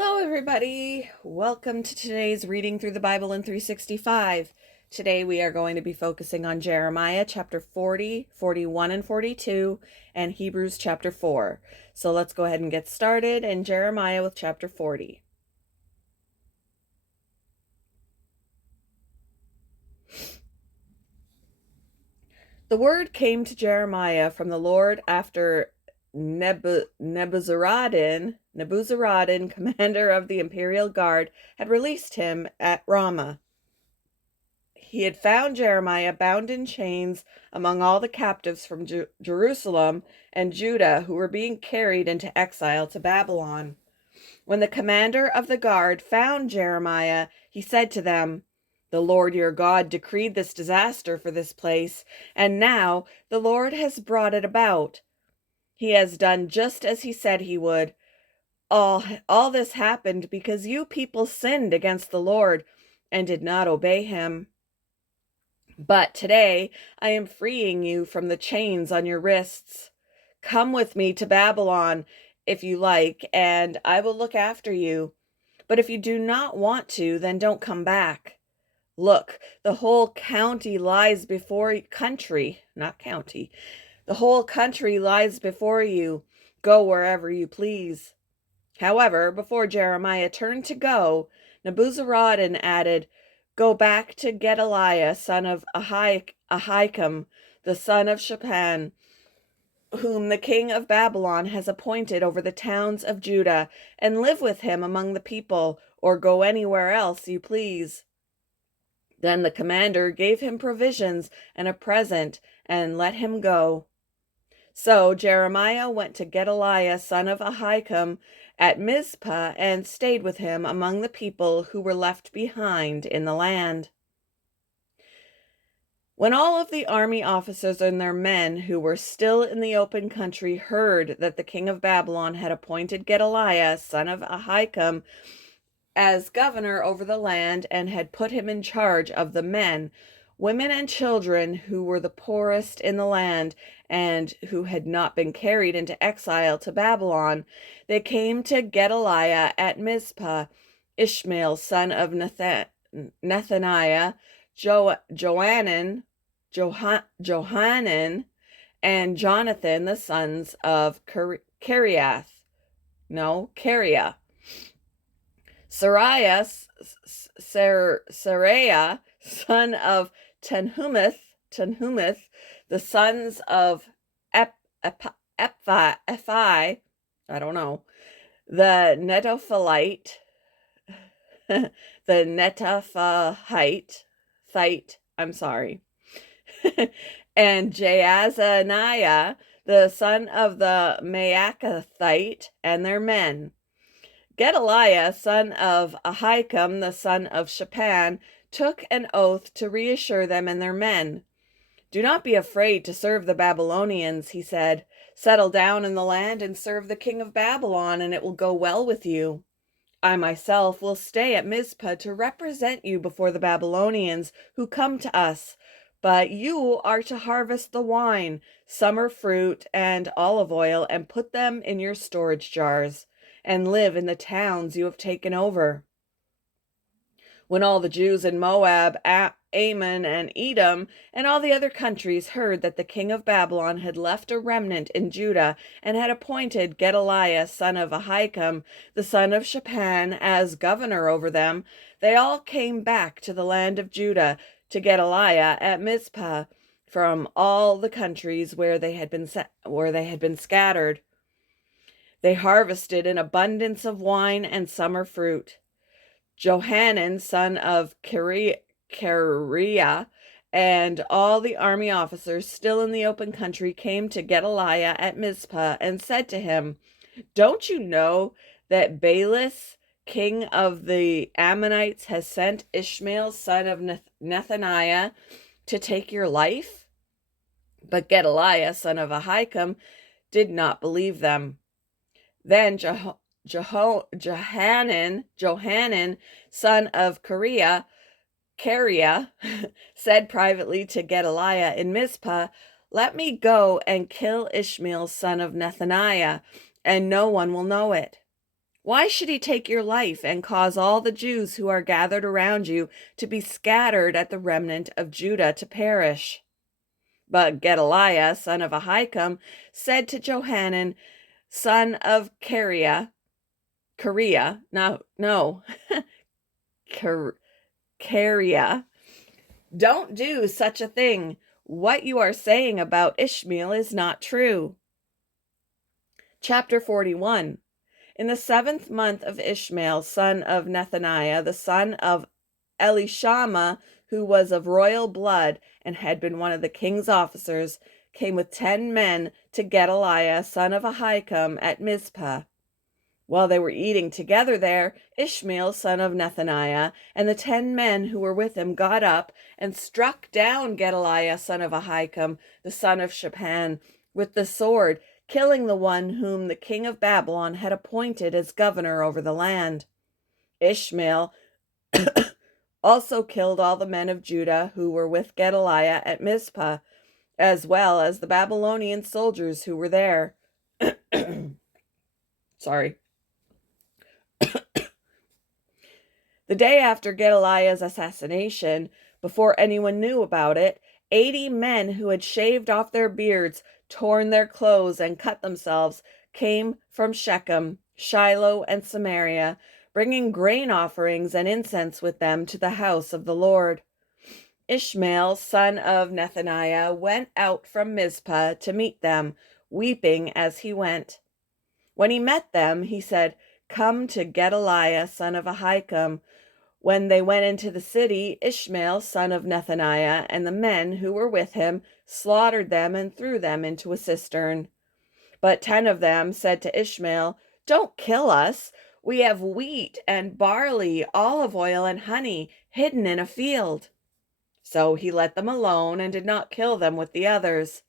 Hello, everybody. Welcome to today's reading through the Bible in 365. Today we are going to be focusing on Jeremiah chapter 40, 41, and 42, and Hebrews chapter 4. So let's go ahead and get started in Jeremiah with chapter 40. The word came to Jeremiah from the Lord after Nebuzaradan, commander of the imperial guard, had released him at Ramah. He had found Jeremiah bound in chains among all the captives from Jerusalem and Judah who were being carried into exile to Babylon. When the commander of the guard found Jeremiah, he said to them, "The Lord your God decreed this disaster for this place, and now the Lord has brought it about. He has done just as he said he would. All this happened because you people sinned against the Lord and did not obey him. But today I am freeing you from the chains on your wrists. Come with me to Babylon if you like, and I will look after you. But if you do not want to, then don't come back. Look, the whole country lies before you. The whole country lies before you. Go wherever you please." However, before Jeremiah turned to go, Nebuzaradan added, "Go back to Gedaliah, son of Ahikam, the son of Shaphan, whom the king of Babylon has appointed over the towns of Judah, and live with him among the people, or go anywhere else you please." Then the commander gave him provisions and a present, and let him go. So Jeremiah went to Gedaliah, son of Ahikam, at Mizpah, and stayed with him among the people who were left behind in the land. When all of the army officers and their men who were still in the open country heard that the king of Babylon had appointed Gedaliah, son of Ahikam, as governor over the land and had put him in charge of the men, women, and children who were the poorest in the land and who had not been carried into exile to Babylon, they came to Gedaliah at Mizpah. Ishmael, son of Nethaniah, Johanan, and Jonathan, the sons of Kariah. Seraiah, son of Tanhumeth, the sons of Ephi, I don't know, the Netophathite, and Jaazaniah, the son of the Maacathite, and their men. Gedaliah, son of Ahikam, the son of Shaphan, took an oath to reassure them and their men. "Do not be afraid to serve the Babylonians," he said. "Settle down in the land and serve the king of Babylon, and it will go well with you. I myself will stay at Mizpah to represent you before the Babylonians who come to us, but you are to harvest the wine, summer fruit, and olive oil and put them in your storage jars, and live in the towns you have taken over." When all the Jews in Moab, Ammon, and Edom, and all the other countries heard that the king of Babylon had left a remnant in Judah and had appointed Gedaliah, son of Ahikam, the son of Shaphan, as governor over them, they all came back to the land of Judah, to Gedaliah at Mizpah, from all the countries where they had been scattered. They harvested an abundance of wine and summer fruit. Johanan, son of Kariah, and all the army officers still in the open country came to Gedaliah at Mizpah and said to him, "Don't you know that Baalis, king of the Ammonites, has sent Ishmael, son of Nethaniah, to take your life?" But Gedaliah, son of Ahikam, did not believe them. Then Johanan, son of Kariah, said privately to Gedaliah in Mizpah, "Let me go and kill Ishmael, son of Nethaniah, and no one will know it." Why should he take your life and cause all the Jews who are gathered around you to be scattered at the remnant of Judah to perish?" But Gedaliah, son of Ahikam, said to Johanan, son of Kareah, "Don't do such a thing. What you are saying about Ishmael is not true." Chapter 41. In the 7th month of Ishmael, son of Nethaniah, the son of Elishama, who was of royal blood and had been one of the king's officers, came with 10 men to Gedaliah, son of Ahikam, at Mizpah. While they were eating together there, Ishmael, son of Nethaniah, and the 10 men who were with him got up and struck down Gedaliah, son of Ahikam, the son of Shaphan, with the sword, killing the one whom the king of Babylon had appointed as governor over the land. Ishmael also killed all the men of Judah who were with Gedaliah at Mizpah, as well as the Babylonian soldiers who were there. Sorry. The day after Gedaliah's assassination, before anyone knew about it, 80 men who had shaved off their beards, torn their clothes, and cut themselves came from Shechem, Shiloh, and Samaria, bringing grain offerings and incense with them to the house of the Lord. Ishmael, son of Nethaniah, went out from Mizpah to meet them, weeping as he went. When he met them, he said, "Come to Gedaliah, son of Ahikam." When they went into the city, Ishmael, son of Nethaniah, and the men who were with him slaughtered them and threw them into a cistern. But 10 of them said to Ishmael, "Don't kill us. We have wheat and barley, olive oil and honey hidden in a field." So he let them alone and did not kill them with the others.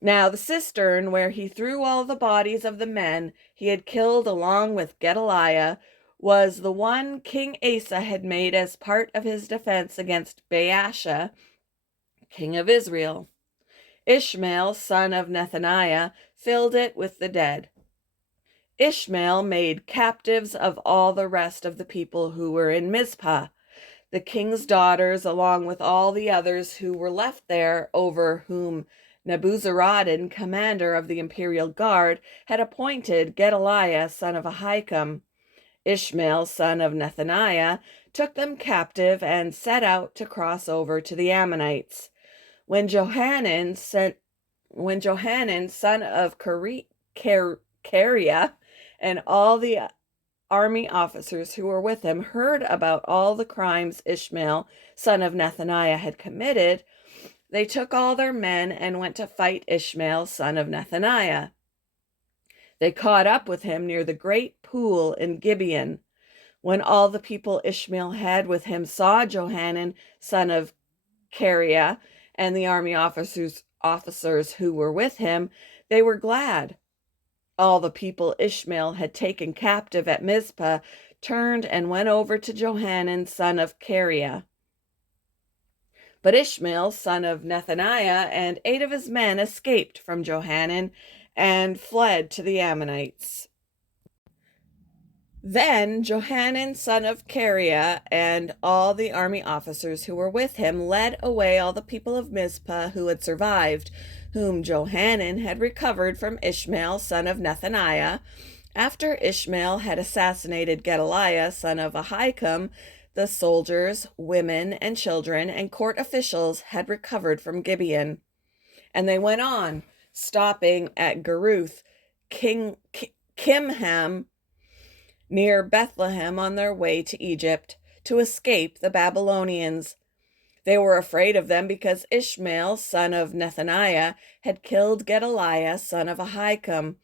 Now the cistern where he threw all the bodies of the men he had killed along with Gedaliah was the one King Asa had made as part of his defense against Baasha, king of Israel. Ishmael, son of Nethaniah, filled it with the dead. Ishmael made captives of all the rest of the people who were in Mizpah, the king's daughters, along with all the others who were left there, over whom Nebuzaradan, commander of the imperial guard, had appointed Gedaliah, son of Ahikam. Ishmael, son of Nethaniah, took them captive and set out to cross over to the Ammonites. When Johanan, son of Kareah, and all the army officers who were with him heard about all the crimes Ishmael, son of Nethaniah, had committed, they took all their men and went to fight Ishmael, son of Nethaniah. They caught up with him near the great pool in Gibeon. When all the people Ishmael had with him saw Johanan, son of Kareah, and the army officers who were with him, they were glad. All the people Ishmael had taken captive at Mizpah turned and went over to Johanan, son of Kareah. But Ishmael, son of Nethaniah, and 8 of his men escaped from Johanan and fled to the Ammonites. Then Johanan, son of Kareah, and all the army officers who were with him led away all the people of Mizpah who had survived, whom Johanan had recovered from Ishmael, son of Nethaniah. After Ishmael had assassinated Gedaliah, son of Ahikam, the soldiers, women, and children, and court officials had recovered from Gibeon. And they went on, stopping at Geruth, Kimham, near Bethlehem, on their way to Egypt, to escape the Babylonians. They were afraid of them because Ishmael, son of Nethaniah, had killed Gedaliah, son of Ahikam,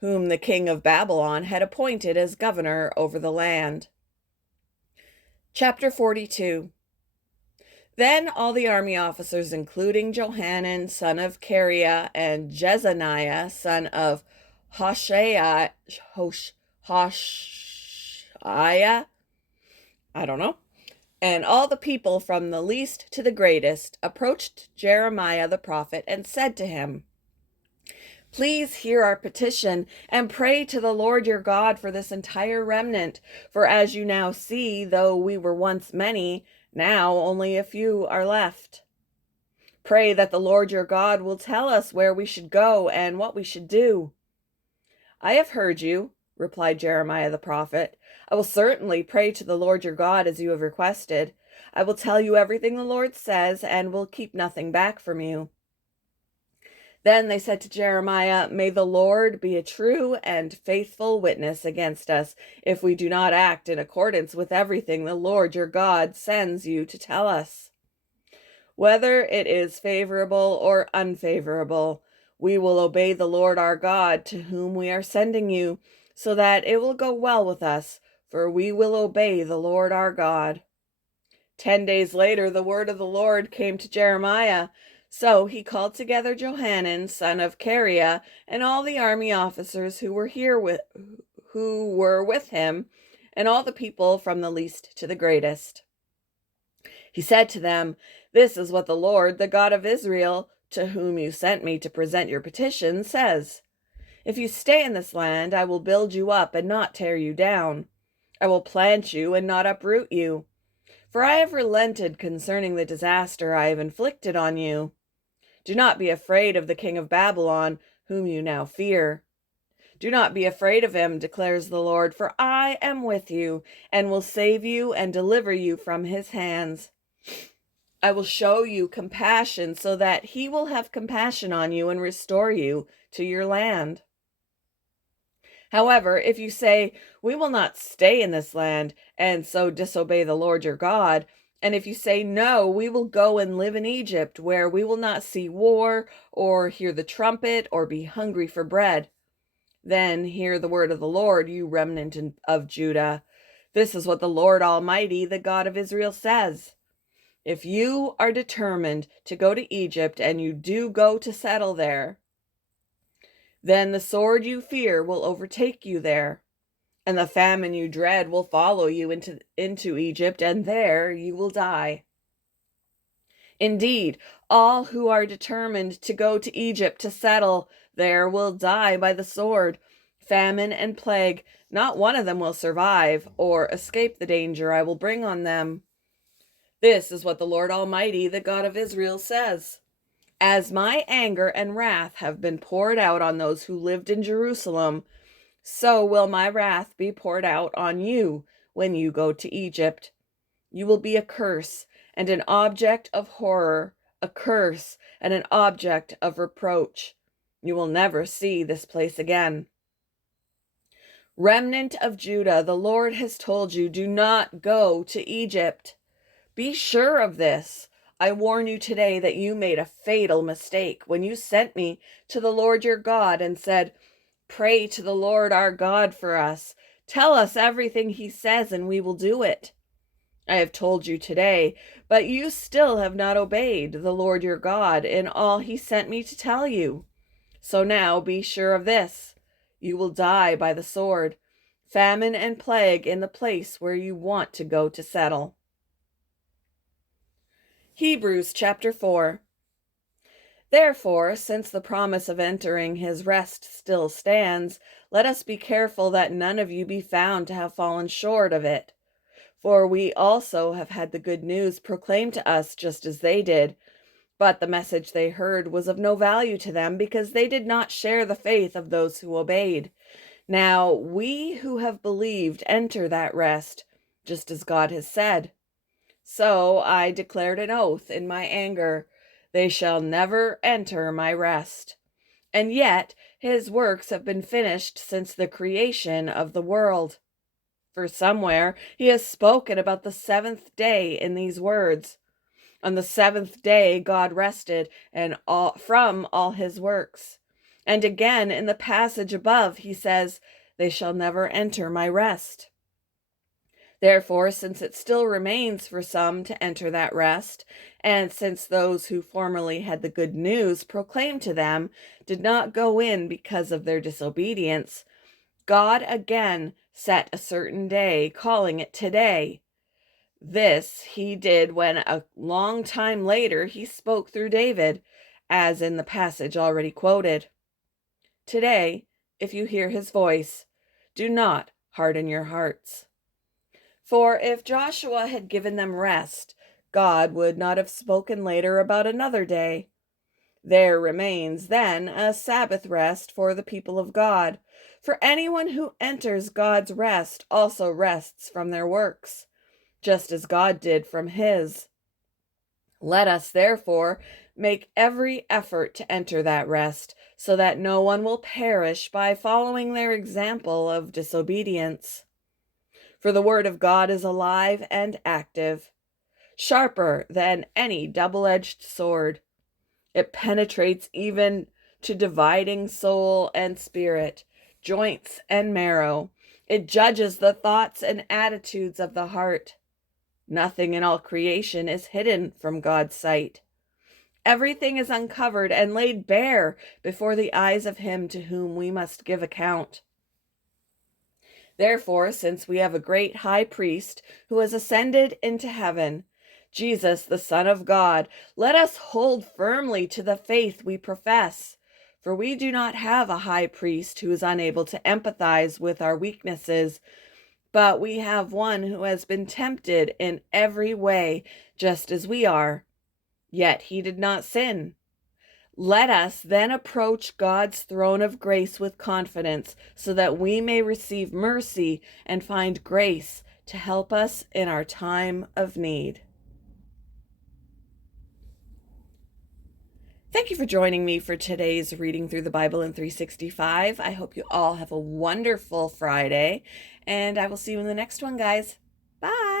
whom the king of Babylon had appointed as governor over the land. Chapter 42. Then all the army officers, including Johanan, son of Kareah, and Jezaniah, son of Hoshaiah, and all the people from the least to the greatest, approached Jeremiah the prophet and said to him, Please hear our petition and pray to the Lord your God for this entire remnant. For as you now see, though we were once many, now only a few are left. Pray that the Lord your God will tell us where we should go and what we should do." "I have heard you," replied Jeremiah the prophet. "I will certainly pray to the Lord your God as you have requested. I will tell you everything the Lord says and will keep nothing back from you." Then they said to Jeremiah, "May the Lord be a true and faithful witness against us if we do not act in accordance with everything the Lord your God sends you to tell us. Whether it is favorable or unfavorable, we will obey the Lord our God to whom we are sending you, so that it will go well with us, for we will obey the Lord our God." 10 days later, the word of the Lord came to Jeremiah. So he called together Johanan, son of Kareah, and all the army officers who were with him, and all the people from the least to the greatest. He said to them, "This is what the Lord, the God of Israel, to whom you sent me to present your petition, says. If you stay in this land, I will build you up and not tear you down. I will plant you and not uproot you. For I have relented concerning the disaster I have inflicted on you. Do not be afraid of the king of Babylon, whom you now fear. Do not be afraid of him, declares the Lord, for I am with you, and will save you and deliver you from his hands. I will show you compassion, so that he will have compassion on you and restore you to your land. However, if you say, 'We will not stay in this land,' and so disobey the Lord your God, and if you say, 'No, we will go and live in Egypt, where we will not see war, or hear the trumpet, or be hungry for bread,' then hear the word of the Lord, you remnant of Judah. This is what the Lord Almighty, the God of Israel, says. If you are determined to go to Egypt, and you do go to settle there, then the sword you fear will overtake you there, and the famine you dread will follow you into Egypt, and there you will die. Indeed, all who are determined to go to Egypt to settle there will die by the sword, famine, and plague. Not one of them will survive or escape the danger I will bring on them. This is what the Lord Almighty, the God of Israel, says. As my anger and wrath have been poured out on those who lived in Jerusalem, so will my wrath be poured out on you when you go to Egypt. You will be a curse and an object of horror, a curse and an object of reproach. You will never see this place again. Remnant of Judah, the Lord has told you, do not go to Egypt. Be sure of this. I warn you today that you made a fatal mistake when you sent me to the Lord your God and said, 'Pray to the Lord our God for us. Tell us everything he says and we will do it.' I have told you today, but you still have not obeyed the Lord your God in all he sent me to tell you. So now be sure of this. You will die by the sword, famine and plague in the place where you want to go to settle." Hebrews chapter 4. Therefore, since the promise of entering his rest still stands, let us be careful that none of you be found to have fallen short of it. For we also have had the good news proclaimed to us just as they did. But the message they heard was of no value to them, because they did not share the faith of those who obeyed. Now we who have believed enter that rest, just as God has said. So I declared an oath in my anger, they shall never enter my rest. And yet his works have been finished since the creation of the world. For somewhere he has spoken about the seventh day in these words. On the seventh day God rested from all his works. And again in the passage above he says, they shall never enter my rest. Therefore, since it still remains for some to enter that rest, and since those who formerly had the good news proclaimed to them did not go in because of their disobedience, God again set a certain day, calling it today. This he did when a long time later he spoke through David, as in the passage already quoted. Today, if you hear his voice, do not harden your hearts. For if Joshua had given them rest, God would not have spoken later about another day. There remains then a Sabbath rest for the people of God. For anyone who enters God's rest also rests from their works, just as God did from his. Let us, therefore, make every effort to enter that rest, so that no one will perish by following their example of disobedience. For the word of God is alive and active, sharper than any double-edged sword. It penetrates even to dividing soul and spirit, joints and marrow. It judges the thoughts and attitudes of the heart. Nothing in all creation is hidden from God's sight. Everything is uncovered and laid bare before the eyes of him to whom we must give account. Therefore, since we have a great high priest who has ascended into heaven, Jesus, the Son of God, let us hold firmly to the faith we profess. For we do not have a high priest who is unable to empathize with our weaknesses, but we have one who has been tempted in every way, just as we are. Yet he did not sin. Let us then approach God's throne of grace with confidence, so that we may receive mercy and find grace to help us in our time of need. Thank you for joining me for today's Reading Through the Bible in 365. I hope you all have a wonderful Friday, and I will see you in the next one, guys. Bye.